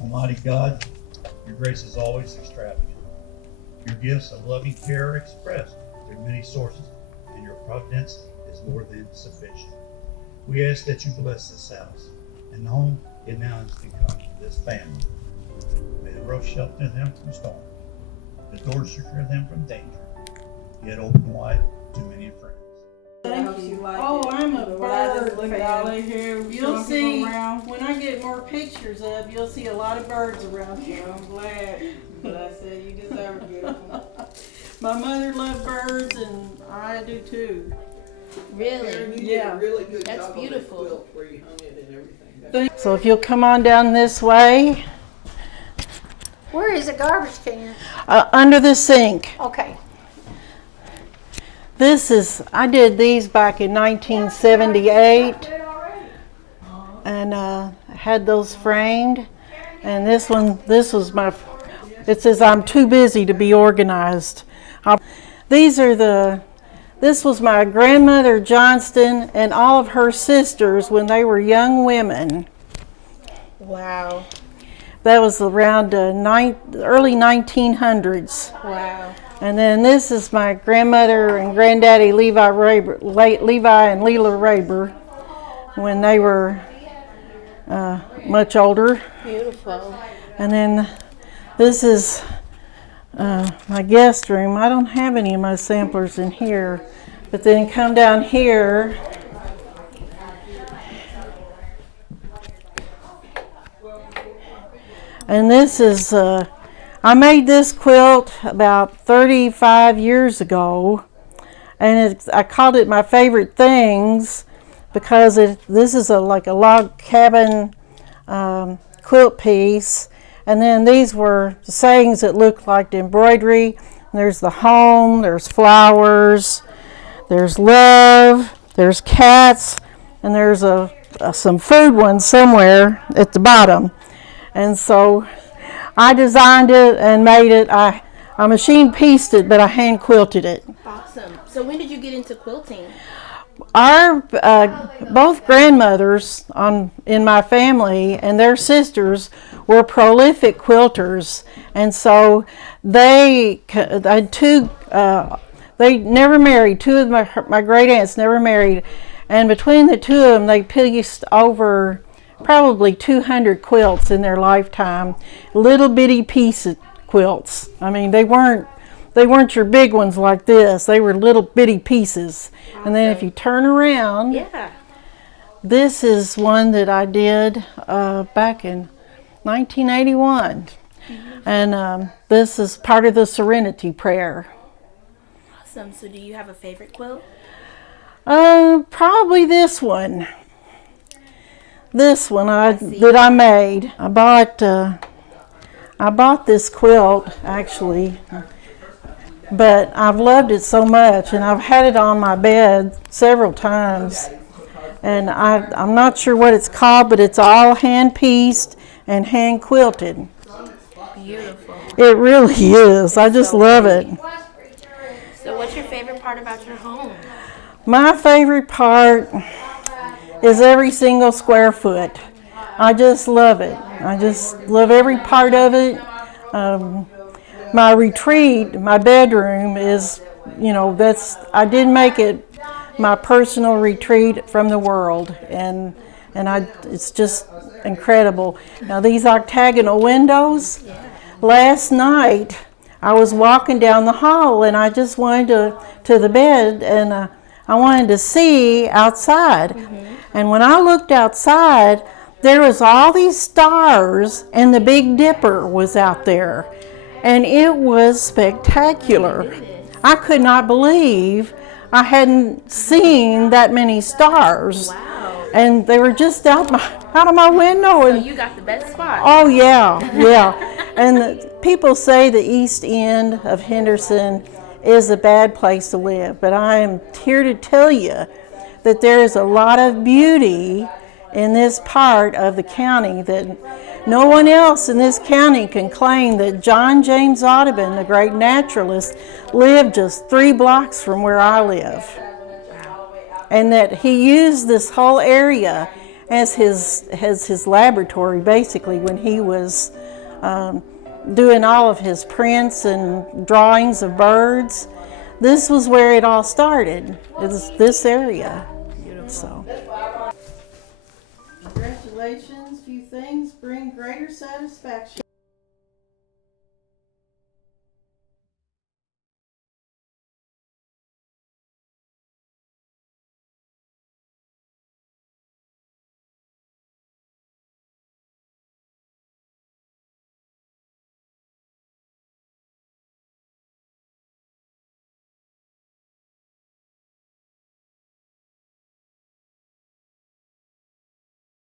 Almighty God, your grace is always extravagant. Your gifts of loving care are expressed through many sources, and your providence is more than sufficient. We ask that you bless this house and the home it now has become to this family. May the roof shelter them from storm, the doors secure them from danger, yet open wide to many friends. Thank you. Oh, I'm a bird fan. Here, You'll see, when I get more pictures up, you'll see a lot of birds around here. I'm glad, but I said you deserve beautiful. My mother loved birds, and I do too. Really? You Yeah. did a really good That's job beautiful. on that quilt where you hung it and everything. So if you'll come on down this way, Where is a garbage can? under the sink. Okay. I did these back in 1978, and had those framed. And this was it says I'm too busy to be organized. This was my grandmother Johnston and all of her sisters when they were young women. Wow. That was around early 1900s. Wow. And then this is my grandmother and granddaddy Levi and Leela Raber when they were much older. Beautiful. And then this is my guest room. I don't have any of my samplers in here, but then come down here. And this is, I made this quilt about 35 years ago, and I called it my favorite things because this is like a log cabin quilt piece, and then these were sayings that looked like embroidery. There's the home, there's flowers, there's love, there's cats, and there's some food ones somewhere at the bottom. And so I designed it and made it. I machine pieced it, but I hand quilted it. Awesome. So when did you get into quilting? Our both grandmothers in my family and their sisters were prolific quilters, and so they never married. Two of my great aunts never married, and between the two of them, they pieced over probably 200 quilts in their lifetime. Little bitty piece quilts. I mean, they weren't your big ones like this. They were little bitty pieces. Awesome. And then if you turn around, yeah, this is one that I did back in 1981. And this is part of the Serenity Prayer. Awesome. So do you have a favorite quilt? Probably this one. This one that I made. I bought this quilt actually, but I've loved it so much, and I've had it on my bed several times. And I'm not sure what it's called, but it's all hand pieced and hand quilted. Beautiful. It really is. I just love it. So what's your favorite part about your home? My favorite part is every single square foot. I just love it. I just love every part of it. My retreat, my bedroom is, I did make it my personal retreat from the world, and it's just incredible. Now these octagonal windows, last night I was walking down the hall and I just wanted to the bed, and I wanted to see outside. Mm-hmm. And when I looked outside, there was all these stars, and the Big Dipper was out there. And it was spectacular. I could not believe I hadn't seen that many stars. Wow. And they were just out of my window. So you got the best spot. Oh, yeah. And people say the East End of Henderson is a bad place to live, but I am here to tell you that there is a lot of beauty in this part of the county that no one else in this county can claim. That John James Audubon, the great naturalist, lived just 3 blocks from where I live. And that he used this whole area as his laboratory, basically, when he was doing all of his prints and drawings of birds. This was where it all started. It was this area. So. Congratulations, few things bring greater satisfaction.